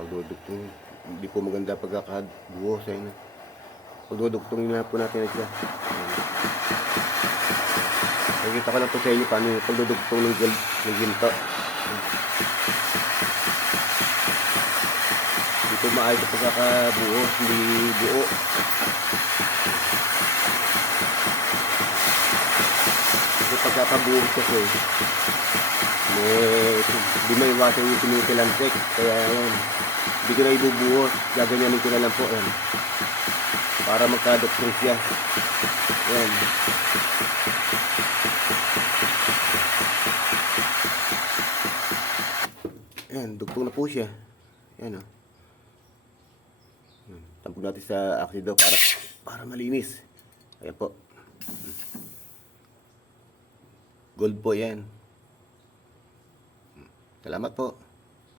pagdudugtong. Hindi po maganda pagkakabuhos. Ayan. Pagdudugtong na po natin siya. Nakikita ko lang po sa inyo paano yung pagdudugtong ng gold, ng ginto. Hindi po maayos ang pagkakabuhos, hindi buo. Kasi pagkakabuhos kasi, hindi may iwasan yung tinitilantik. Kaya ayan, hindi ko na ibubuhos, gaganyanin ko na lang po. Ayan. Para magkaduktong siya. Ayan. Ayan, dugtong na po siya. Ayan o. Tampog natin sa aksido para malinis. Ayan po. Gold po yan. Salamat po.